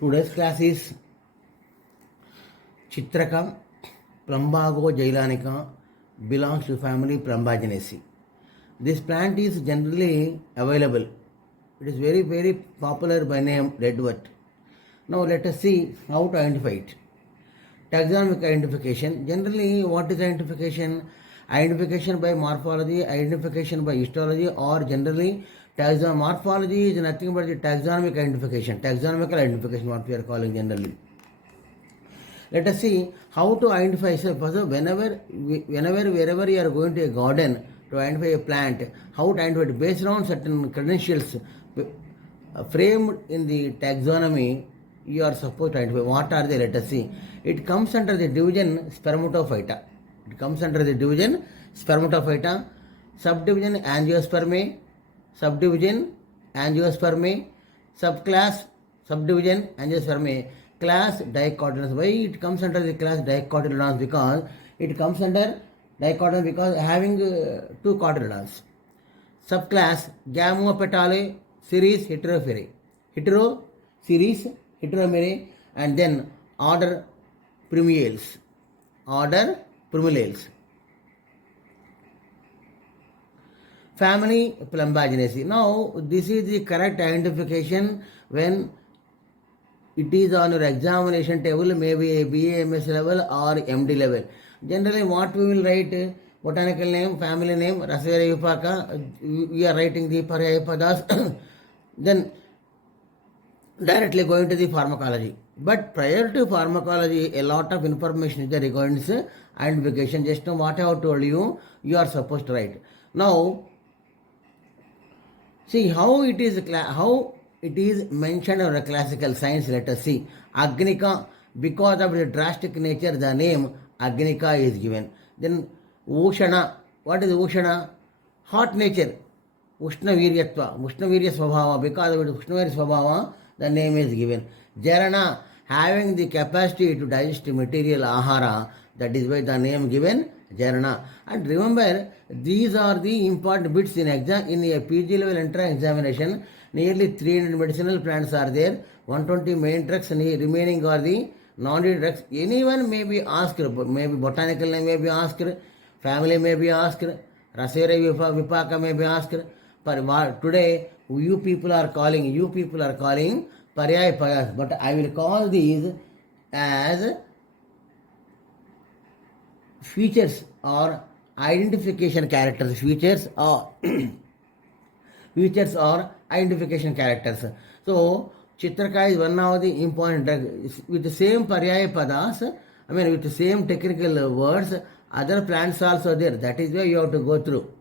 Today's class is Chitraka, Plumbago Jailanica, belongs to family Plumbaginaceae. This plant is generally available. It is very, very popular by name redwood. Now let us see how to identify it. Taxonomic identification. Generally, what is identification? Identification by morphology, identification by histology, or generally morphology is nothing but the taxonomic identification. Taxonomical identification, what we are calling generally. Let us see how to identify. So, wherever you are going to a garden to identify a plant, how to identify it based on certain credentials framed in the taxonomy. You are supposed to identify. What are they? Let us see. It comes under the division Spermatophyta. It comes under the division Spermatophyta, subdivision Angiospermae, subdivision Angiospermae, subclass subdivision Angiospermae, class Dicotyledons. Why it comes under the class Dicotyledons? Because it comes under Dicotyledons because having two cotyledons. Subclass Gamopetalae, series Heterophyrae. Series Heteromerae, and then order Primulales. Family Plumbaginaceae. Now, this is the correct identification when it is on your examination table, maybe a BAMS level or MD level. Generally, what we will write, botanical name, family name, Rasaria Vipaka, we are writing the Paryayapadas, then directly going to the pharmacology. But prior to pharmacology, a lot of information is there regarding this identification. Just now what I have told you, you are supposed to write. Now, see how it is mentioned in a classical science. Let us see. Agnika, because of the drastic nature, the name Agnika is given. Then Ushana, what is Ushana? Hot nature. Ushna Virya Swabhava, because of Ushna Virya Swabhava, the name is given. Jarana, having the capacity to digest material ahara, that is why the name given Jarana. And remember, these are the important bits in a PG level entrance examination. Nearly 300 medicinal plants are there, 120 main drugs, and remaining are the non-drug drugs. Anyone may be asked, maybe botanical name may be asked, family may be asked, Rasera Vipaka may be asked. But today, you people are calling Paryayapadas, but I will call these as features or identification characters. Features or identification characters. So, Chitraka is one of the important drugs. With the same Paryayapadas, with the same technical words, other plants also there. That is why you have to go through.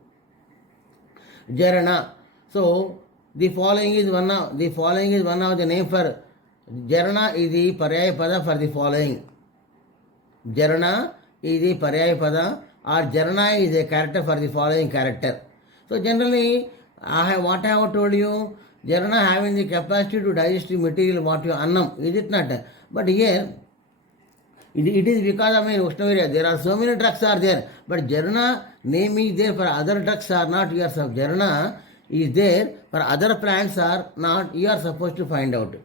Jarana. So, the following is one of the name for Jarana is the Paryayapada for the following. Jarana is the Paryayapada, or Jarana is a character for the following character. So generally, what I have told you, Jarana having the capacity to digest material, what you annam, is it not? But here, it is because of Ushnavirya. There are so many drugs are there, but Jarana name is there for other drugs are not. Yours of Jarana is there for other plants are not. You are supposed to find out.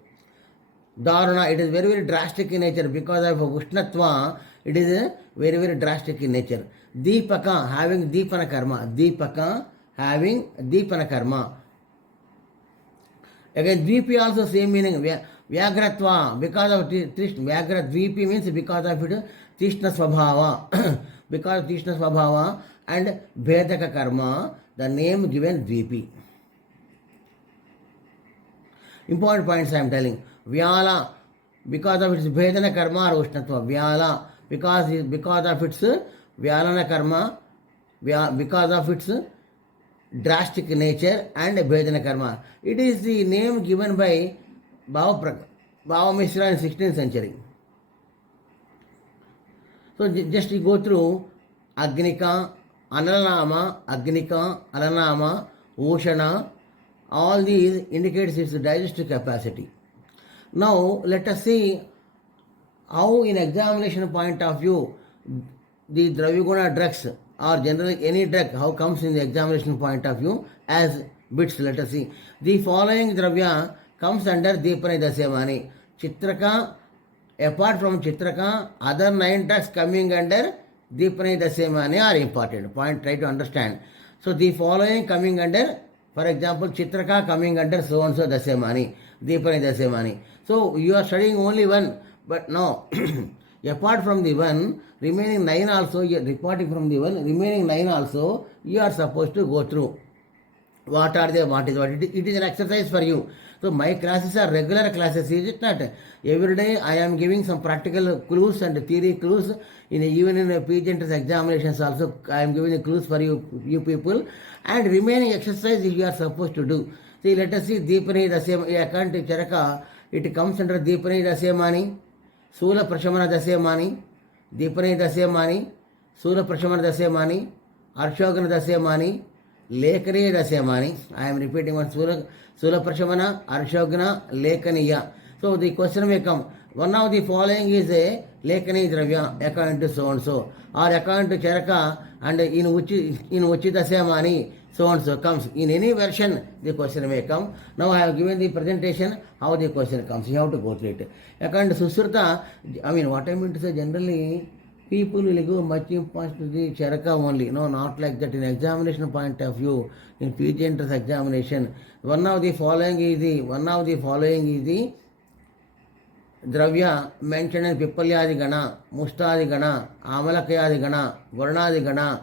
Dharana, it is very, very drastic in nature because of Ushnatva. It is very, very drastic in nature. Deepaka, having Deepana karma. Again, Dvipi also same meaning. Vyagratva, because of Trishna. Dvipi means because of it, Trishna Swabhava. Because of Trishna Swabhava and Bhedaka karma, the name given Dvipi. Important points I am telling. Vyala, because of its Bhedana karma or Ushnatva. Vyala, because of its Vyalana karma, because of its drastic nature and Bhedana karma. It is the name given by Bhava Mishra in 16th century. So just to go through Agnika, Alanama, Ushana, all these indicates its digestive capacity. Now let us see how in examination point of view the Dravyaguna drugs or generally any drug how comes in the examination point of view as bits. Let us see. The following Dravya comes under Deepani Dasyamani. Chitraka, apart from Chitraka, other 9 tracks coming under Deepani Dasemani are important. Point, try to understand. So the following coming under, for example, Chitraka coming under so and so Dasemani, Deepani Dasemani. So you are studying only one, but no. Apart from the one, remaining 9 also, you are reporting from the one, remaining 9 also, you are supposed to go through. What are they, what is what? It is an exercise for you. So my classes are regular classes, is it not? Every day I am giving some practical clues and theory clues. Even in PG entrance examinations also I am giving the clues for you people. And remaining exercise you are supposed to do. See, let us see Deepani Dasemani, according to Chitraka, it comes under Deepani Dasemani, Sula Prashamana Dasemani, Deepani Dasemani, Sula Prashamana Dasemani, Arshogana Dasemani, Lekani Dasemani. I am repeating one. Sula Prashamana, Arshogana, Lekaniya. So the question may come. One of the following is a Lekani Dravya according to so and so, or according to Chitraka, and in which Dasemani so and so comes. In any version the question may come. Now I have given the presentation how the question comes. You have to go through it. According to Susruta, I mean what I mean to say, generally people will give much importance to the Chitraka only. No, not like that. In examination point of view, in PG entrance examination, one of the following is the Dravya mentioned in Pipalyadi Gana, Mustadi Gana, Amalakayadi Gana, Varnadi Gana,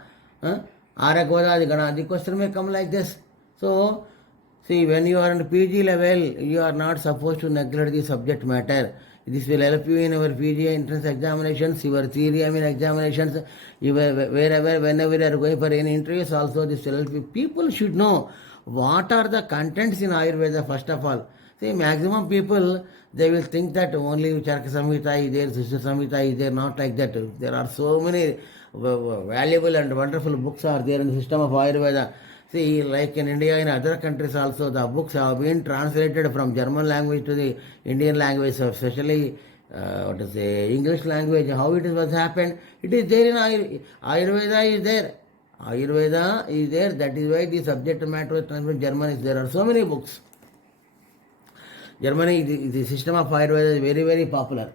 Aragodadi Gana. The question may come like this. So, see, when you are in PG level, you are not supposed to neglect the subject matter. This will help you in our PG entrance examinations, your theory, examinations, wherever, whenever you are going for any interviews also, this will help you. People should know what are the contents in Ayurveda first of all. See, maximum people, they will think that only Charaka Samhita is there, Sisya Samhita is there, not like that. There are so many valuable and wonderful books are there in the system of Ayurveda. See, like in India, in other countries also, the books have been translated from German language to the Indian language, especially English language. How it was happened? It is there in Ayurveda is there. Ayurveda is there. That is why the subject matter is translated German. There are so many books. Germany, the system of Ayurveda is very, very popular.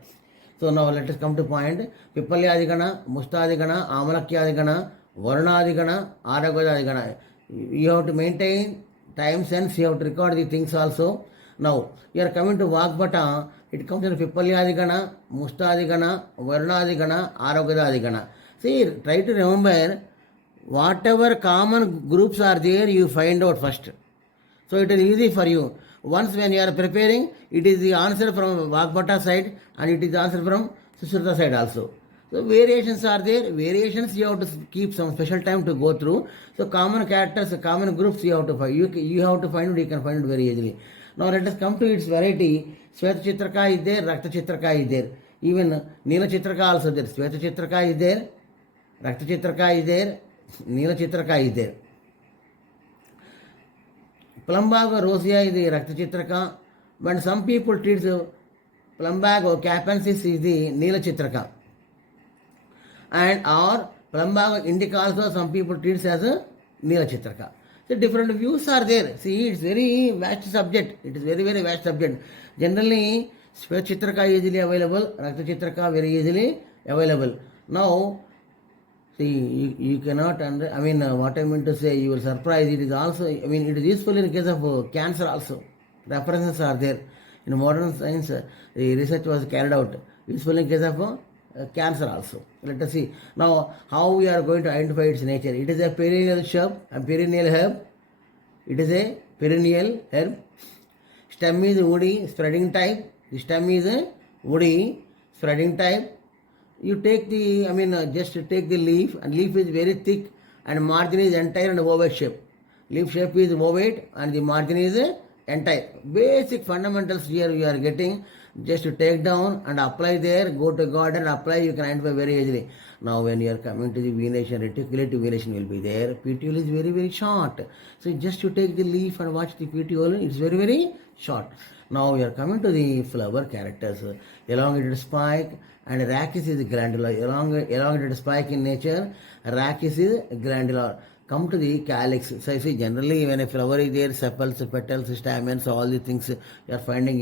So now let us come to point. Pipalyadikana, Mustadikana, Amalakyadikana, Varunadikana, Aragodadikana. You have to maintain time sense, you have to record the things also. Now, you are coming to Vagbhata, it comes in Pipalyadikana, Mustadikana, Varunadikana, Aragodadikana. See, try to remember, whatever common groups are there, you find out first. So it is easy for you. Once when you are preparing, it is the answer from Vagbhata side and it is the answer from Susruta side also. So variations are there. Variations you have to keep some special time to go through. So common characters, common groups you have to find. You have to find it, you can find it very easily. Now let us come to its variety. Sweta Chitraka is there, Rakta Chitraka is there. Even Neela Chitraka also there. Sweta Chitraka is there, Rakta Chitraka is there, Neela Chitraka is there. Plumbago rosea is the Rakta Chitraka, but some people treat the Plumbago capensis is the Neela Chitraka. And or Plumbago indica also some people treat as a Neela Chitraka. So different views are there. See, it's very vast subject. It is very, very vast subject. Generally, Sweta Chitraka is easily available, Rakta Chitraka very easily available. Now, see, you cannot what I meant to say, you will surprise. It is also, it is useful in case of cancer also. References are there. In modern science, the research was carried out. Useful in case of cancer also. Let us see. Now, how we are going to identify its nature. It is a perennial shrub, a perennial herb. It is a perennial herb. Stem is woody, spreading type. The stem is woody, spreading type. You take the, just take the leaf, and leaf is very thick, and margin is entire and ovate shape. Leaf shape is ovate, and the margin is entire. Basic fundamentals here you are getting. Just to take down and apply there, go to garden, apply, you can identify very easily. Now when you are coming to the venation, reticulative venation will be there. Petiole is very, very short. So just to take the leaf and watch the petiole, it's very, very short. Now we are coming to the flower characters. Elongated spike and rachis is glandular. Elongated spike in nature, rachis is glandular. Come to the calyx. So you see, generally when a flower is there, sepals, petals, stamens, all the things you are finding,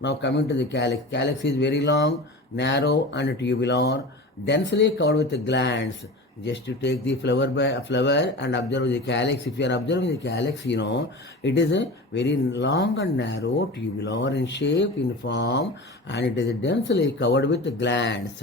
Now coming to the calyx. Calyx is very long, narrow and tubular, densely covered with glands. Just to take the flower by a flower and observe the calyx. If you are observing the calyx, it is a very long and narrow, tubular in shape, in form, and it is densely covered with glands.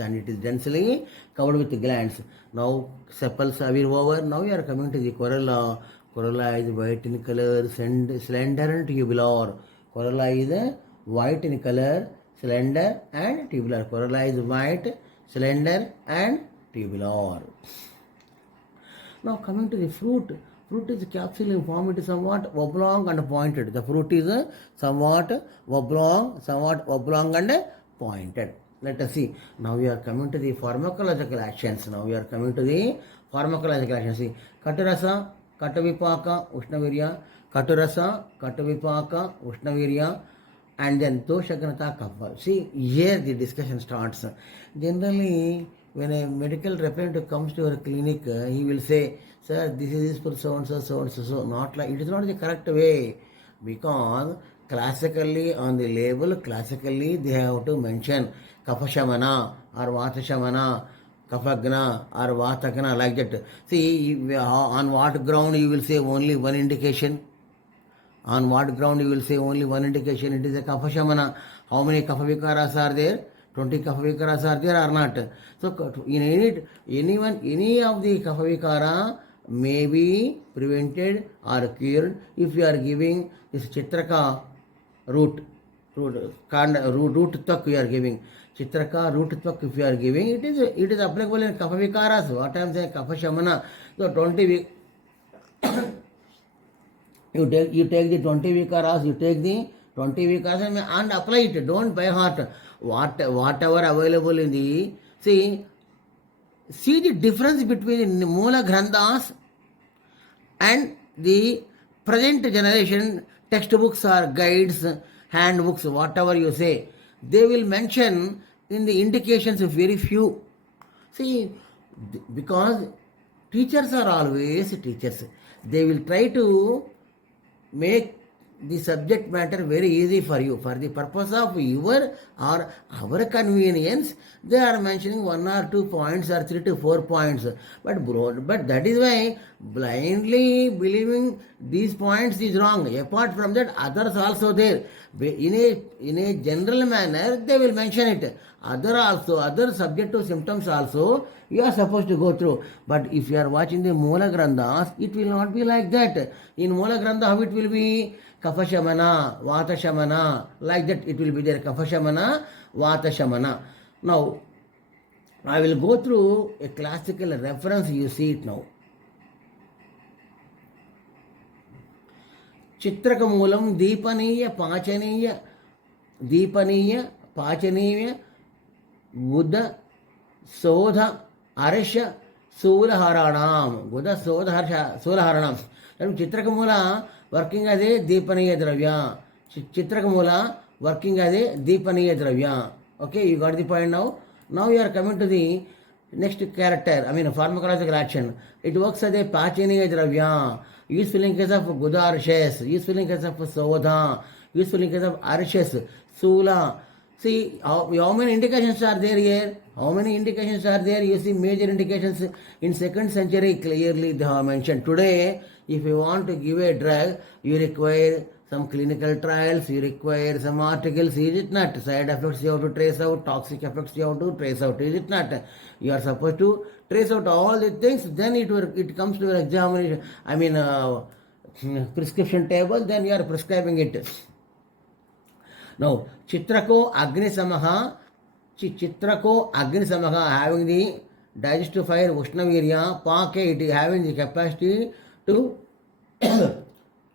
Now sepals are over. Now we are coming to the corolla. Corolla is white in color, slender and tubular. Corolla is white in color, slender and tubular. Corolla is white, slender and tubular. Now coming to the fruit. Fruit is capsule in form. It is somewhat oblong and pointed. The fruit is somewhat oblong and pointed. Let us see. Now we are coming to the pharmacological actions. See, Katarasa, Katavipaka, Ushnavirya, Katarasa, Katavipaka, Ushnavirya, and then Doshaganata Kapha. See, here the discussion starts. Generally, when a medical representative comes to your clinic, he will say, sir, this is for so and so, so and so, so. Not like, it is not the correct way. Because classically, on the label, they have to mention Kapashamana or Vatashamana, Kafagna or Vatakana, like that. See, on what ground you will say only one indication? On what ground you will say only one indication? It is a Kapashamana. How many Kapavikaras are there? 20 Kapavikaras are there or not? So, in any of the Kapavikara may be prevented or cured if you are giving this Chitraka root twak you are giving. Chitraka root twak if you are giving, it is applicable in Kapavikaras. What I am saying, Kapashamana. So 20 you take the 20 vikaras, and apply it. Don't by heart. Whatever available in the... See the difference between the Moola Granthas and the present generation textbooks or guides, handbooks, whatever you say. They will mention in the indications very few. See, because teachers are always teachers. They will try to make the subject matter very easy for you. For the purpose of your or our convenience, they are mentioning 1 or 2 points or 3 to 4 points. But that is why blindly believing these points is wrong. Apart from that, others also there. In a general manner, they will mention it. Other subjective symptoms also, you are supposed to go through. But if you are watching the Moola Granthas, it will not be like that. In Moola Grantha, how it will be? Kapashamana, Vatashamana, like that it will be there. Kapashamana, Vatashamana. Now, I will go through a classical reference, you see it now. Chitraka Moolam, Deepaniya, Pachaniya, Buddha, Sodha, Arisha, Sulaharanam. Buddha, Sodha, Sulaharanam. Chitraka Moola working as a Deepaniya Dravya. Chitraka Moola working as a Deepaniya Dravya. Okay, you got the point now? Now you are coming to the next character, pharmacological action. It works as a Pachaniya Dravya. Useful in case of Gudarshes, useful in case of Sodha, useful in case of Arshes, Sula. See, how many indications are there here? You see major indications in 2nd century clearly they have mentioned. Today, if you want to give a drug, you require some clinical trials, you require some articles, is it not? Side effects you have to trace out, toxic effects you have to trace out, is it not? You are supposed to trace out all the things, then it comes to your examination, prescription table, then you are prescribing it. Now, Chitrako Agnisamaha, having the digestive fire, Ushnavirya, Pake, it is having the capacity to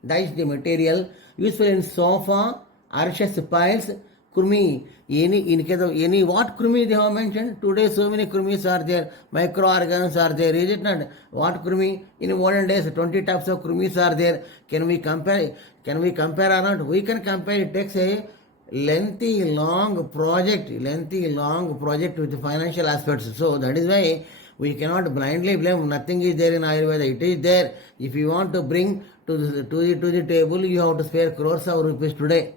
digest the material, useful in sofa, Arshas piles, Krumi, in case of any what Krumi they have mentioned. Today so many Krumis are there, microorganisms are there, is it not? What Krumi? In modern days 20 types of Krumis are there. Can we compare or not? We can compare. It takes a lengthy long project with financial aspects. So that is why We cannot blindly blame. Nothing is there in Ayurveda. It is there. If you want to bring to the table, you have to spare crores of rupees today.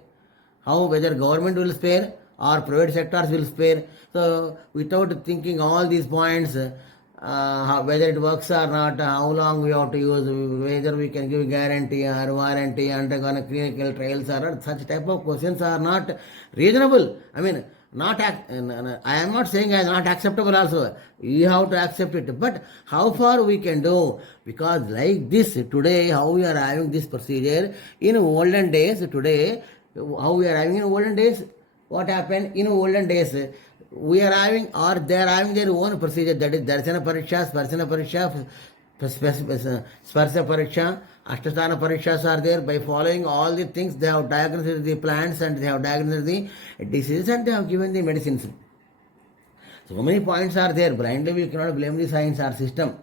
How? Whether government will spare or private sectors will spare. So without thinking all these points, whether it works or not, how long we have to use, whether we can give guarantee or warranty, undergone clinical trials or not, such type of questions are not reasonable. I mean, I am not saying I am not acceptable also. You have to accept it. But how far we can do? Because like this today, how we are having this procedure in olden days today, how we are having in olden days, what happened in olden days, we are having or they are having their own procedure, that is darshana pariksha, sparsana pariksha, sparsha pariksha, ashtasthana parikshas are there. By following all the things, they have diagnosed the plants and they have diagnosed the diseases and they have given the medicines. So many points are there. Blindly we cannot blame the science or system.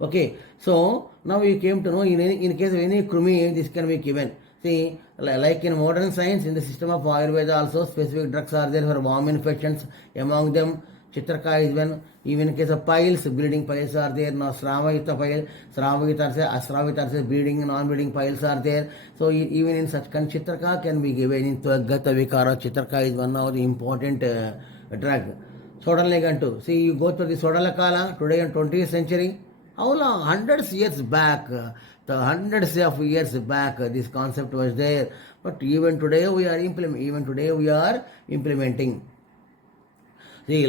Okay, so now we came to know in case of any krumi, this can be given. See, like in modern science, in the system of Ayurveda also, specific drugs are there for worm infections. Among them, Chitraka is one. Even in case of piles, bleeding piles are there. Now, Sravayita pile, Asravita, bleeding, non-bleeding piles are there. So, even in such Chitraka can be given in Gata Vikara. Chitraka is one of the important drug. Sodalagantu. See, you go to the Sodalakala today in 20th century. How long? Hundreds years back. The hundreds of years back, this concept was there. But even today we are implementing. See,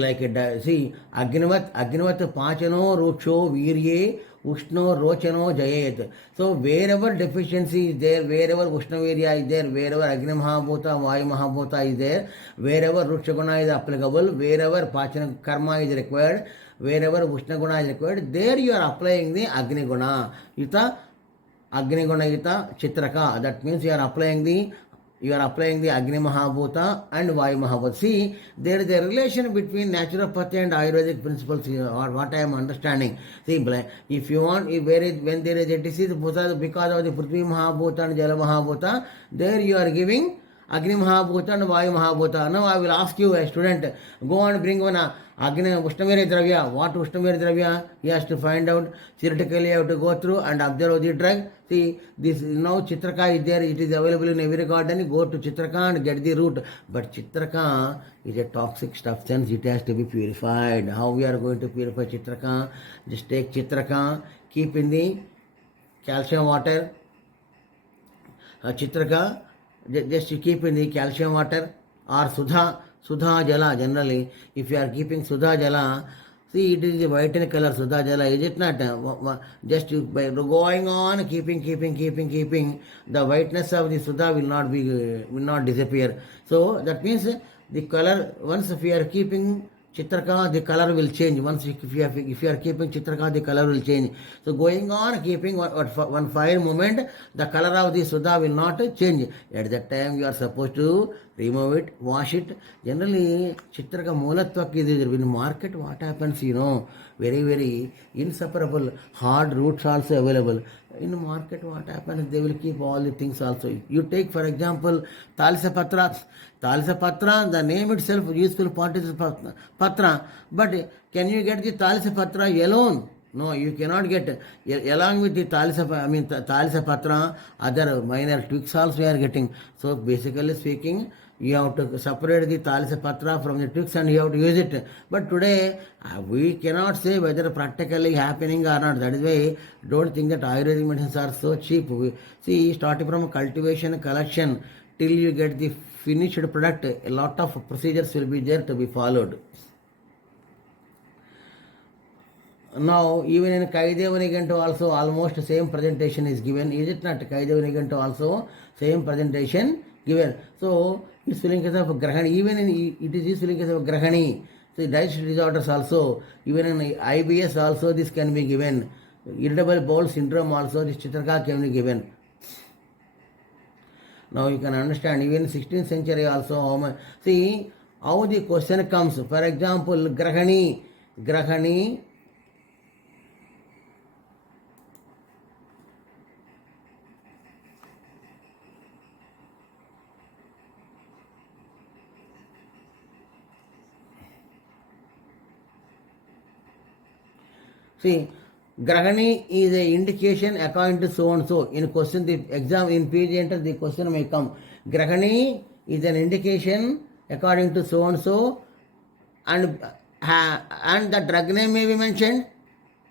Agnivat Pachano Ruksho Virye Ushno Rochano Jayet. So wherever deficiency is there, wherever Ushnavirya is there, wherever Agni Mahabhuta, Vayu Mahabhuta is there, wherever Rukshaguna is applicable, wherever Pachana Karma is required, wherever Ushnaguna is required, there you are applying the Agni Guna. Agni Guna Yita Chitraka. That means you are applying the Agni Mahabhuta and Vayu Mahabhuta. See, there is a relation between naturopathy and Ayurvedic principles here, or what I am understanding. See, if you want, when there is a disease because of the Prithvi Mahabhuta and Jala Mahabhuta, there you are giving Agni Mahabhuta and Vayu Mahabhuta. Now I will ask you, a student, go and bring one Agni Ushnavira Dravya. What Ushnavira Dravya? He has to find out. Theoretically, you have to go through and observe the drug. See, this now Chitraka is there. It is available in every garden. Go to Chitraka and get the root. But Chitraka is a toxic substance. It has to be purified. How we are going to purify Chitraka? Just take Chitraka, keep in the calcium water. Chitraka, just keep in the calcium water or Sudha Jala generally. If you are keeping Sudha Jala, see, it is a white in color, Sudha Jala, is it not? Just by going on, keeping, the whiteness of the Sudha will not disappear. So that means the color, once if you are keeping Chitraka, the color will change. Once if you are keeping Chitraka, the color will change. So going on keeping one fire moment, the color of the Sudha will not change. At that time you are supposed to remove it, wash it. Generally, Chitraka Moolattvak is in market. What happens, very, very inseparable hard roots also available. In market, what happens, they will keep all the things also. You take, for example, Talisa Patra. Talisa Patra, the name itself, useful part is Patra. But can you get the Talisa Patra alone? No, you cannot get. Along with the Talisa Patra, other minor twigs also we are getting. So basically speaking, you have to separate the Talisa Patra from the twigs and you have to use it. But today, we cannot say whether practically happening or not. That is why don't think that Ayurvedic medicines are so cheap. See, starting from cultivation, collection, till you get the finished product, a lot of procedures will be there to be followed. Now, even in Kaideva Nigantu also almost same presentation is given. Is it not? Kaideva Nigantu also same presentation given. So, useful in case of Grahani, even in it is useful in case of Grahani. So, digestive disorders also, even in IBS also this can be given. Irritable bowel syndrome also this Chitraka can be given. Now you can understand, even 16th century also, see how the question comes. For example, Grahani, See, Grahani is a indication according to so and so. In question, the exam in PG enter the question may come. Grahani is an indication according to so and so, and the drug name may be mentioned,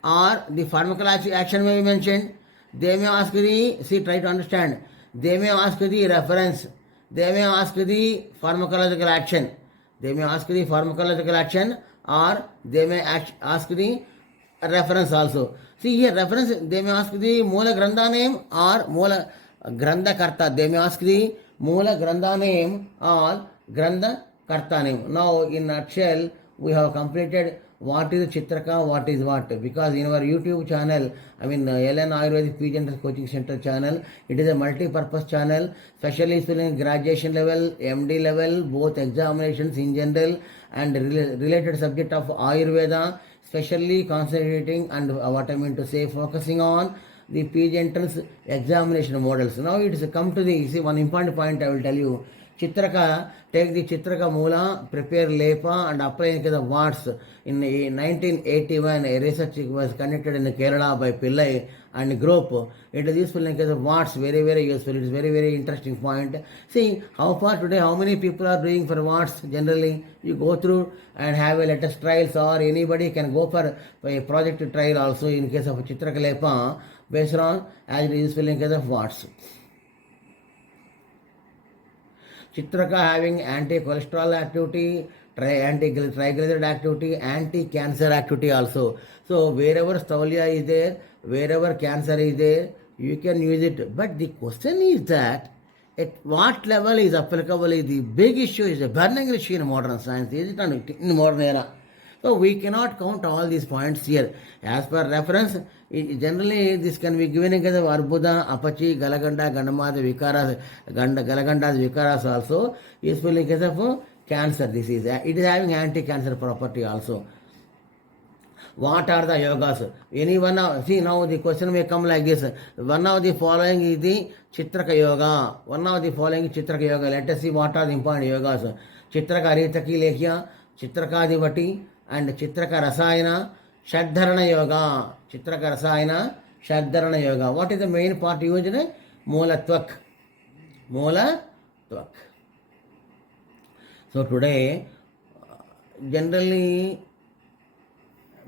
or the pharmacological action may be mentioned. They may ask the, see, try to understand. They may ask the reference. They may ask the pharmacological action. They may ask the pharmacological action, or they may ask the reference also. See here, reference, they may ask the Moola Grandha name or Moola Grandha Karta. They may ask the Moola Grandha name or Grandha Karta name. Now, in nutshell, we have completed what is Chitraka, what is what. Because in our YouTube channel, LN Ayurvedic PG Coaching Center channel, it is a multi-purpose channel, especially in graduation level, MD level, both examinations in general and related subject of Ayurveda, especially concentrating and what I mean to say, focusing on the PG entrance examination models. Now it is come to the, see, one important point I will tell you. Chitraka, take the Chitraka Moola, prepare Lepa and apply in case of warts. In 1981, a research was conducted in Kerala by Pillai and group. It is useful in case of warts, very, very useful. It is very, very interesting point. See, how far today, how many people are doing for warts generally? You go through and have a latest trials, or anybody can go for a project trial also in case of Chitraka Lepa, based on as it is useful in case of warts. Chitraka having anti-cholesterol activity, anti-triglyceride activity, anti-cancer activity also. So wherever staulia is there, wherever cancer is there, you can use it. But the question is that at what level is applicable is the big issue, is a burning issue in modern science, is it not in modern era? So we cannot count all these points here. As per reference, generally this can be given in case of Arbuda, Apache, Galaganda, Gandamada, Vikaras, Galagandas, Vikaras also. Useful in case of cancer disease. It is having anti-cancer property also. What are the yogas? Any one of, see now the question may come like this. One of the following is the Chitraka yoga. One of the following is Chitraka yoga. Let us see what are the important yogas. Chitraka Aritaki Lekhya, Chitraka Adivati, and Chitraka Rasayana, Shadharana Yoga. Chitraka Rasayana, Shadharana Yoga. What is the main part used? Moola Tvak. Moola Tvak. So today, generally,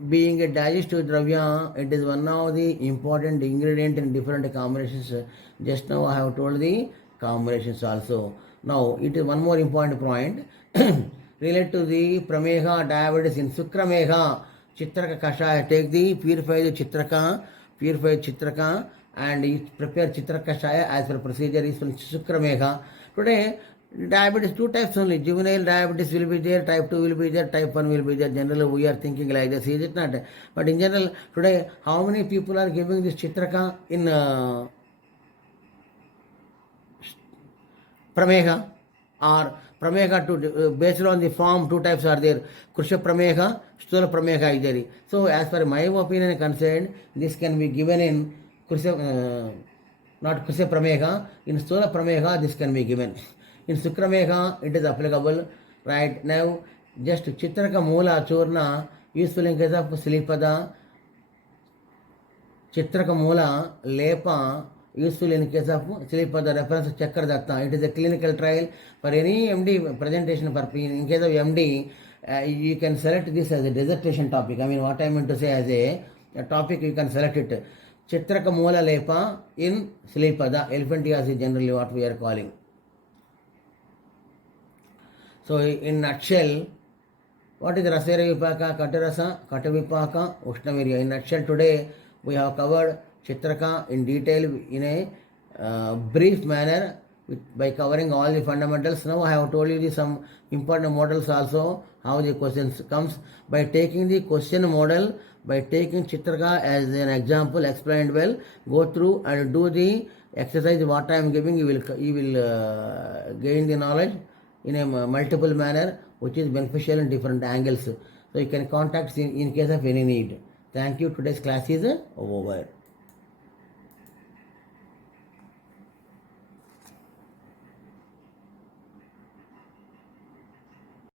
being a digestive dravya, it is one of the important ingredient in different combinations. Just now I have told the combinations also. Now, it is one more important point. Relate to the prameha diabetes in sukrameha, Chitraka kashaya. Take the purified Chitraka, and prepare Chitraka kashaya as per procedure is from sukrameha. Today, diabetes, two types only. Juvenile diabetes will be there, type 2 will be there, type 1 will be there. Generally, we are thinking like this, is it not? But in general, today, how many people are giving this Chitraka in prameha? Or prameha to based on the form, two types are there. Krusha prameha, Stula prameha is there. So as per my opinion concerned, this can be given in Krusha, not Krusha prameha. In Stula prameha, this can be given. In Sukrameha, it is applicable. Right now, just Chitraka Moola Churna, useful in case of Silipada. Chitraka Moola Lepa, useful in case of Silipada, reference Chakradatta. It is a clinical trial. For any MD presentation, in case of MD, you can select this as a dissertation topic. What I meant to say as a topic, you can select it. Chitraka Moola Lepa in Silipada, elephantiasis is generally what we are calling. So in nutshell, what is Rasera Vipaka, Katarasa, Katavipaka, Ushnavirya? In nutshell, today we have covered Chitraka in detail in a brief manner by covering all the fundamentals. Now I have told you some important models also, how the questions comes. By taking the question model, by taking Chitraka as an example, explained well, go through and do the exercise what I am giving, you will gain the knowledge in a multiple manner, which is beneficial in different angles. So you can contact in case of any need. Thank you. Today's class is over.